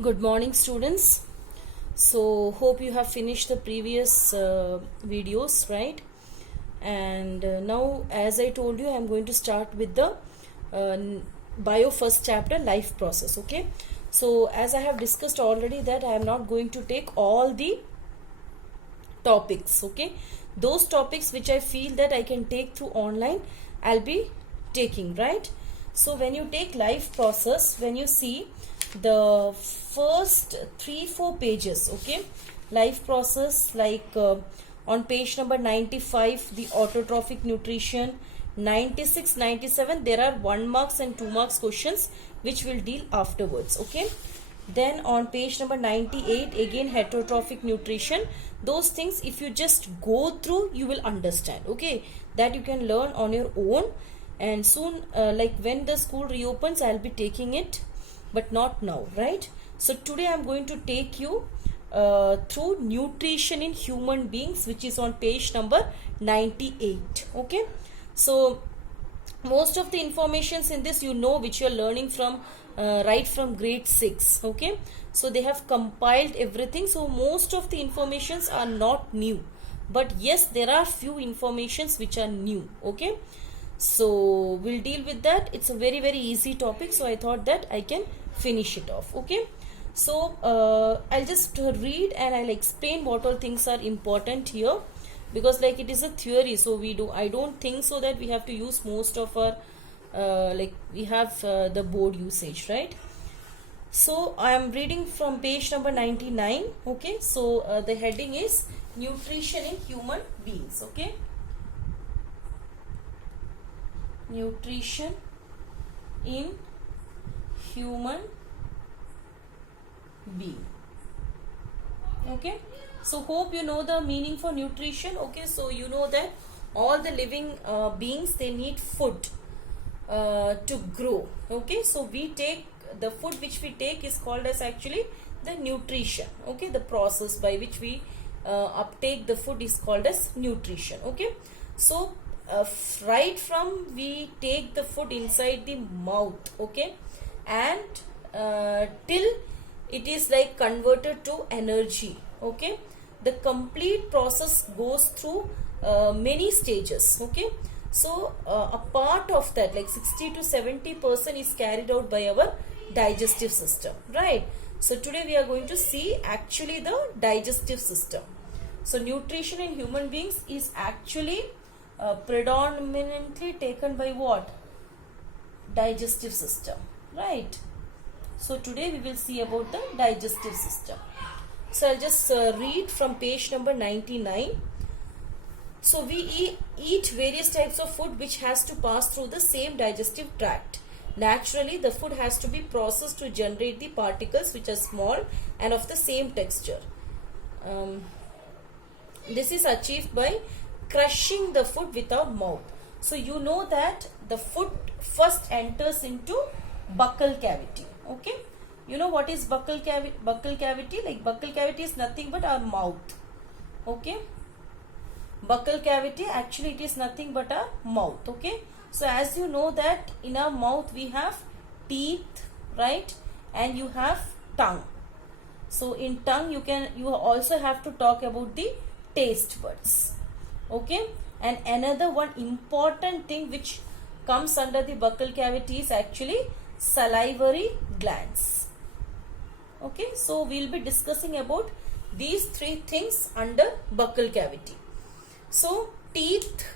Good morning, students. So, hope you have finished the previous videos, right? And now, as I told you, I am going to start with the bio first chapter, life process. Okay. So, as I have discussed already, that I am not going to take all the topics. Okay, those topics which I feel that I can take through online, I'll be taking, right? So, when you take life process, when you see the first 3-4 pages, okay, life process, like on page number 95, the autotrophic nutrition, 96, 97, there are 1 marks and 2 marks questions which will deal afterwards. Okay, then on page number 98, again heterotrophic nutrition. Those things, if you just go through, you will understand. Okay, that you can learn on your own. And soon, like when the school reopens, I'll be taking it, but not now, right? So today I'm going to take you through nutrition in human beings, which is on page number 98. Okay, so most of the informations in this, you know, which you're learning from right from grade 6. Okay, so they have compiled everything, so most of the informations are not new, but yes, there are few informations which are new. Okay, so we'll deal with that. It's a very easy topic, so I thought that I can finish it off. Okay, so I'll just read and I'll explain what all things are important here, because like it is a theory, so I don't think so that we have to use most of our like we have the board usage, right? So I am reading from page number 99. Okay, so the heading is nutrition in human beings. Okay, nutrition in human being. Okay, so hope you know the meaning for nutrition. Okay, so you know that all the living beings, they need food to grow. Okay, so we take the food which we take is called as actually the nutrition. Okay, the process by which we uptake the food is called as nutrition. Okay, so right from we take the food inside the mouth, okay, and till it is like converted to energy. Okay, the complete process goes through many stages. Okay, so a part of that, like 60 to 70% is carried out by our digestive system, right? So today we are going to see actually the digestive system. So nutrition in human beings is actually predominantly taken by what? Digestive system, right? So today we will see about the digestive system. So I'll just read from page number 99. So we eat various types of food which has to pass through the same digestive tract. Naturally, the food has to be processed to generate the particles which are small and of the same texture. This is achieved by crushing the food with our mouth. So you know that the food first enters into buccal cavity. Okay, you know what is buccal cavity? Buccal cavity, like buccal cavity is nothing but our mouth. Okay, buccal cavity, actually it is nothing but our mouth. Okay, so as you know that in our mouth we have teeth, right, and you have tongue. So in tongue you also have to talk about the taste buds. Okay, and another one important thing which comes under the buccal cavity is actually salivary glands. Okay, so we'll be discussing about these three things under buccal cavity. So teeth,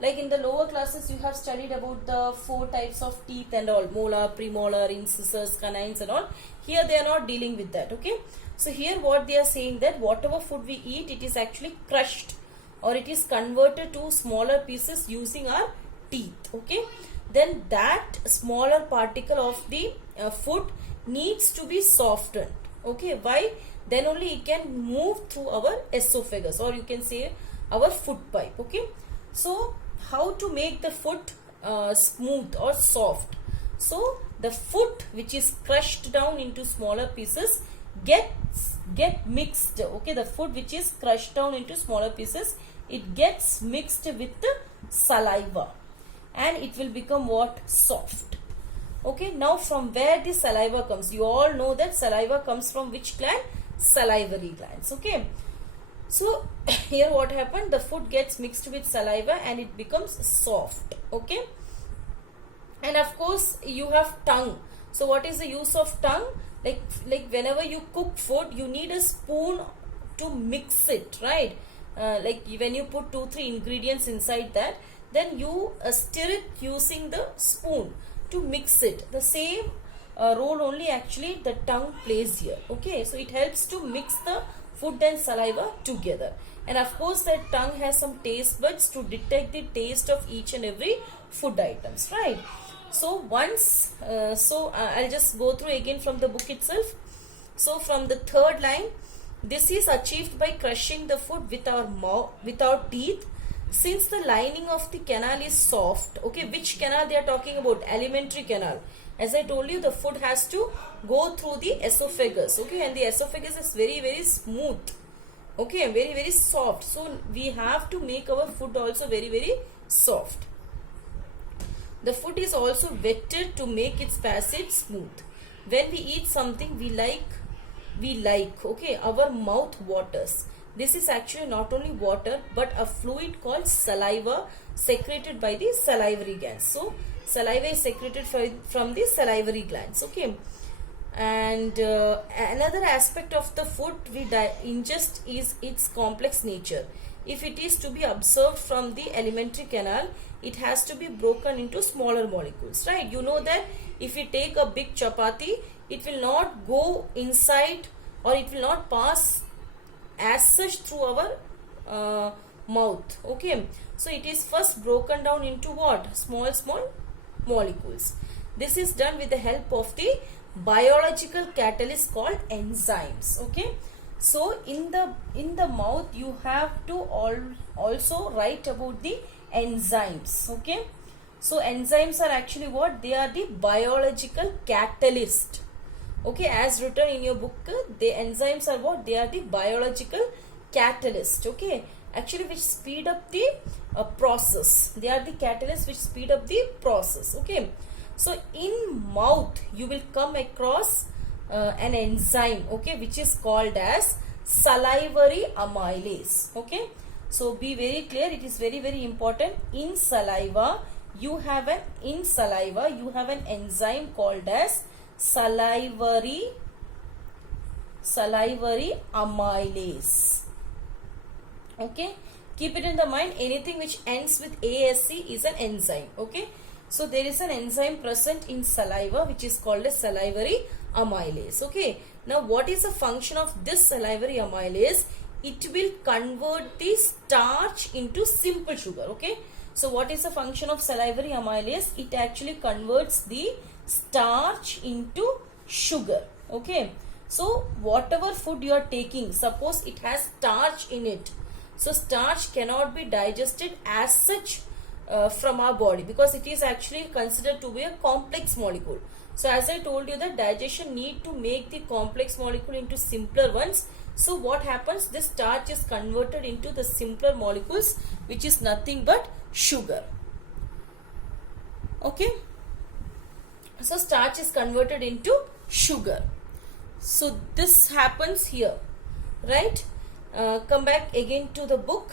like in the lower classes you have studied about the 4 types of teeth and all, molar, premolar, incisors, canines and all. Here they are not dealing with that. Okay, so here what they are saying, that whatever food we eat, it is actually crushed or it is converted to smaller pieces using our teeth. Okay, then that smaller particle of the food needs to be softened. Okay, why? Then only it can move through our esophagus, or you can say our food pipe. Okay, so how to make the food smooth or soft? So the food which is crushed down into smaller pieces get mixed. Okay, the food which is crushed down into smaller pieces, it gets mixed with the saliva and it will become what? Soft. Okay, now from where the saliva comes? You all know that saliva comes from which gland? Salivary glands. Okay, so here what happened? The food gets mixed with saliva and it becomes soft. Okay, and of course you have tongue. So what is the use of tongue? Like whenever you cook food, you need a spoon to mix it, right? Like when you put 2-3 ingredients inside that, then you stir it using the spoon to mix it. The same role only actually the tongue plays here. Okay, so it helps to mix the food and saliva together. And of course that tongue has some taste buds to detect the taste of each and every food items, right? So once I'll just go through again from the book itself. So from the third line, this is achieved by crushing the food with our mouth, with our teeth. Since the lining of the canal is soft, okay, which canal they are talking about? Alimentary canal. As I told you, the food has to go through the esophagus, okay, and the esophagus is very, very smooth, okay, very, very soft. So we have to make our food also very, very soft. The food is also wetted to make its passage smooth. When we eat something we like, okay, our mouth waters. This is actually not only water but a fluid called saliva secreted by the salivary glands. So saliva is secreted from the salivary glands, okay. And another aspect of the food we ingest is its complex nature. If it is to be absorbed from the alimentary canal, it has to be broken into smaller molecules, right? You know that if we take a big chapati, it will not go inside, or it will not pass as such through our mouth, okay. So it is first broken down into what? Small molecules. This is done with the help of the biological catalyst called enzymes, okay. So in the mouth you have to also write about the enzymes, okay. So enzymes are actually what? They are the biological catalyst, okay. As written in your book, the enzymes are what? They are the biological catalyst, okay, actually which speed up the process. They are the catalyst which speed up the process, okay. So in mouth you will come across an enzyme, okay, which is called as salivary amylase, okay. So be very clear, it is very, very important. In saliva you have an enzyme called as salivary amylase, okay. Keep it in the mind, anything which ends with ASC is an enzyme, okay. So there is an enzyme present in saliva which is called as salivary amylase, okay. Now what is the function of this salivary amylase? It will convert the starch into simple sugar, okay. So what is the function of salivary amylase? It actually converts the starch into sugar, okay. So whatever food you are taking, suppose it has starch in it, so starch cannot be digested as such from our body, because it is actually considered to be a complex molecule. So as I told you, that digestion need to make the complex molecule into simpler ones. So what happens? This starch is converted into the simpler molecules, which is nothing but sugar, okay. So starch is converted into sugar. So this happens here, right? Come back again to the book.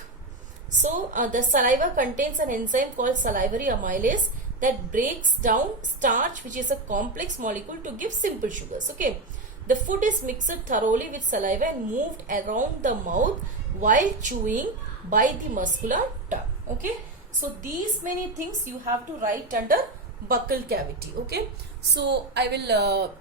So the saliva contains an enzyme called salivary amylase that breaks down starch, which is a complex molecule, to give simple sugars, okay. The food is mixed thoroughly with saliva and moved around the mouth while chewing by the muscular tongue, okay. So these many things you have to write under buccal cavity, okay. So I will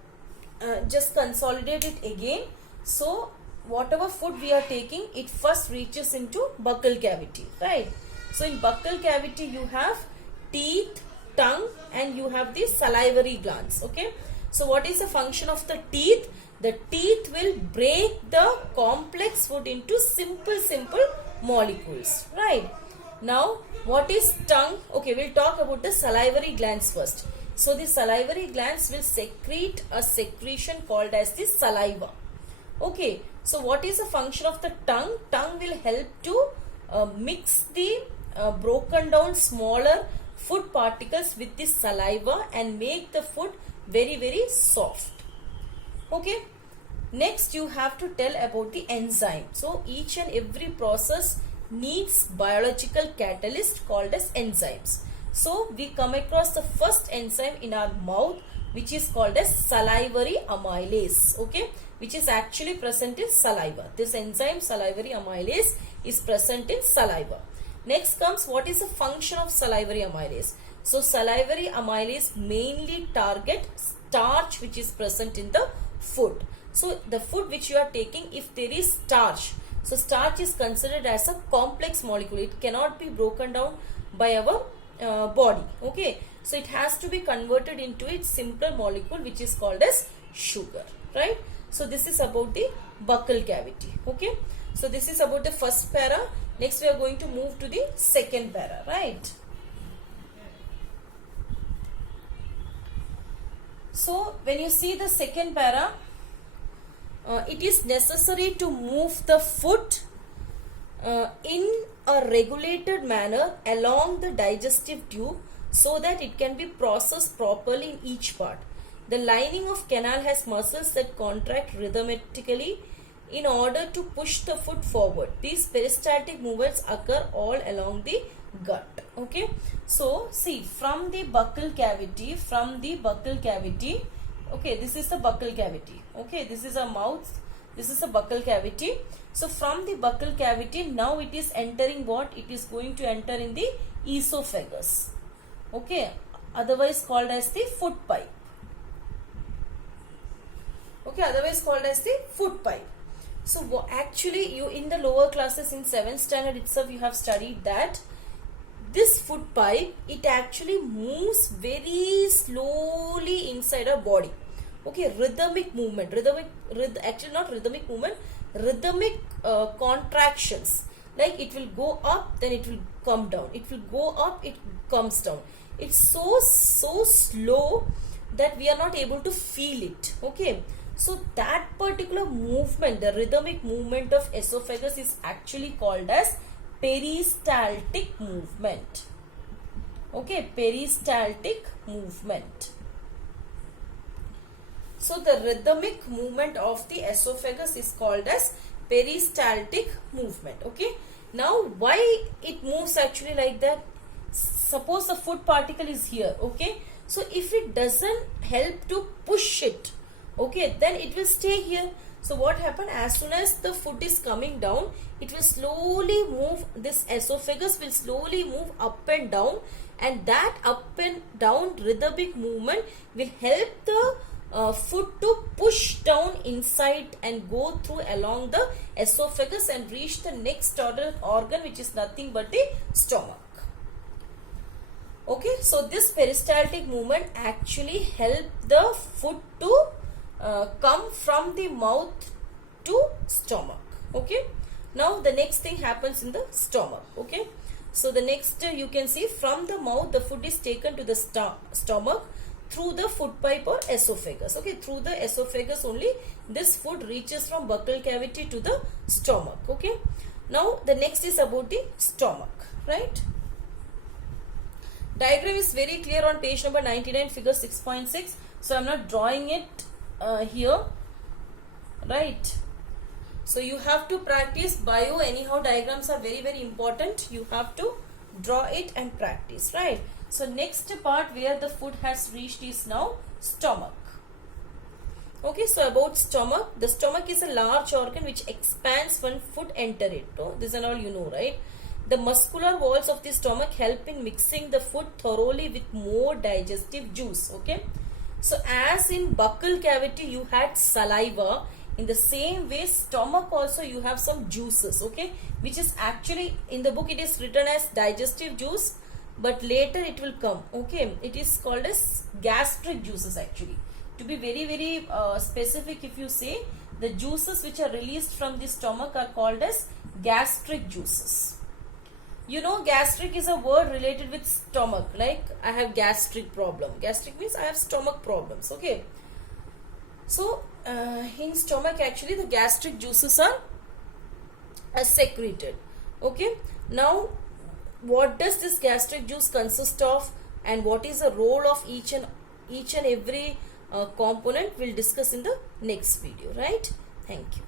just consolidate it again. So whatever food we are taking, it first reaches into buccal cavity, right? So in buccal cavity you have teeth, tongue, and you have the salivary glands, okay. So what is the function of the teeth? The teeth will break the complex food into simple molecules, right? Now what is tongue? Okay, we'll talk about the salivary glands first. So the salivary glands will secrete a secretion called as the saliva, okay. So what is the function of the tongue? Tongue will help to mix the broken down smaller food particles with the saliva and make the food very soft. Okay. Next, you have to tell about the enzyme. So each and every process needs biological catalyst called as enzymes. So we come across the first enzyme in our mouth, which is called as salivary amylase. Okay, which is actually present in saliva. This enzyme salivary amylase is present in saliva. Next comes, what is the function of salivary amylase? So salivary amylase mainly target starch which is present in the food. So the food which you are taking, if there is starch, so starch is considered as a complex molecule. It cannot be broken down by our body. Okay, so it has to be converted into its simpler molecule which is called as sugar, right? So this is about the buccal cavity. Okay, so this is about the first para. Next we are going to move to the second para, right? So when you see the second para, it is necessary to move the food in a regulated manner along the digestive tube so that it can be processed properly in each part. The lining of canal has muscles that contract rhythmically in order to push the food forward. These peristaltic movements occur all along the gut. Okay, so see, from the buccal cavity, okay, this is the buccal cavity. Okay, this is a mouth, this is a buccal cavity. So from the buccal cavity, now it is entering what? It is going to enter in the esophagus. Okay, otherwise called as the food pipe. Okay, otherwise called as the food pipe. So actually, you in the lower classes in 7th standard itself, you have studied that this food pipe, it actually moves very slowly inside our body. Okay, rhythmic movement, actually not rhythmic movement, rhythmic contractions. Like it will go up, then it will come down. It will go up, it comes down. It's so slow that we are not able to feel it. Okay, so that particular movement, the rhythmic movement of esophagus, is actually called as peristaltic movement. Okay, peristaltic movement. So the rhythmic movement of the esophagus is called as peristaltic movement. Okay, now why it moves actually like that? Suppose the food particle is here. Okay, so if it doesn't help to push it, okay, then it will stay here. So what happens, as soon as the food is coming down, it will slowly move, this esophagus will slowly move up and down, and that up and down rhythmic movement will help the food to push down inside and go through along the esophagus and reach the next organ, which is nothing but the stomach. Okay, so this peristaltic movement actually help the food to come from the mouth to stomach. Okay, now the next thing happens in the stomach. Okay, so the next you can see, from the mouth the food is taken to the stomach through the food pipe or esophagus. Okay, through the esophagus only this food reaches from buccal cavity to the stomach. Okay, now the next is about the stomach, right? Diagram is very clear on page number 99, figure 6.6. So I am not drawing it here, right? So you have to practice bio. Anyhow, diagrams are very important. You have to draw it and practice, right? So next part where the food has reached is now stomach. Okay, so about stomach, the stomach is a large organ which expands when food enter it. So this and all you know, right? The muscular walls of the stomach help in mixing the food thoroughly with more digestive juice. Okay, so as in buccal cavity you had saliva, in the same way stomach also you have some juices. Okay, which is actually in the book it is written as digestive juice, but later it will come. Okay, it is called as gastric juices actually. To be very specific, if you say the juices which are released from the stomach are called as gastric juices. You know, gastric is a word related with stomach. Like I have gastric problem. Gastric means I have stomach problems. Okay. So in stomach actually the gastric juices are secreted. Okay. Now what does this gastric juice consist of? and what is the role of each and every component we'll discuss in the next video, right? Thank you.